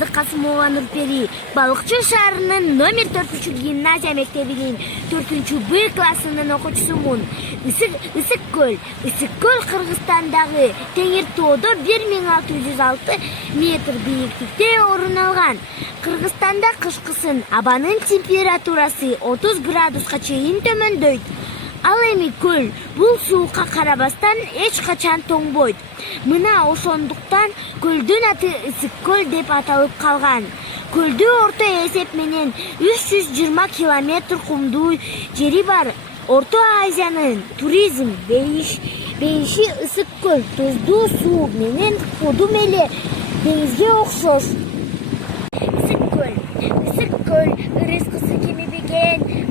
Садыкасымова Нурпери Балыкчы шаарынын номер 4-гимназия мектебинин 4-Б классынын окуучусумун. Ысык көл Кыргызстандагы Теңир тоодо 1606 метр бийиктикте орун алган. Кыргызстанда кышкысын абанын температурасы 30 градуска чейин төмөндөйт. Ал эми көл бул суукка карабастан эч качан тоңбойт. Мына ошондуктан көлдүн аты Ысык көл деп аталып калган. Көлдү орто эсеп менен 320 километр кумдуу жери бар. Орто Азиянын туризм бейиши Ысык көл туздуу суу менен кодум эле деңизге окшош. Ысык көл ырыскысы кемибеген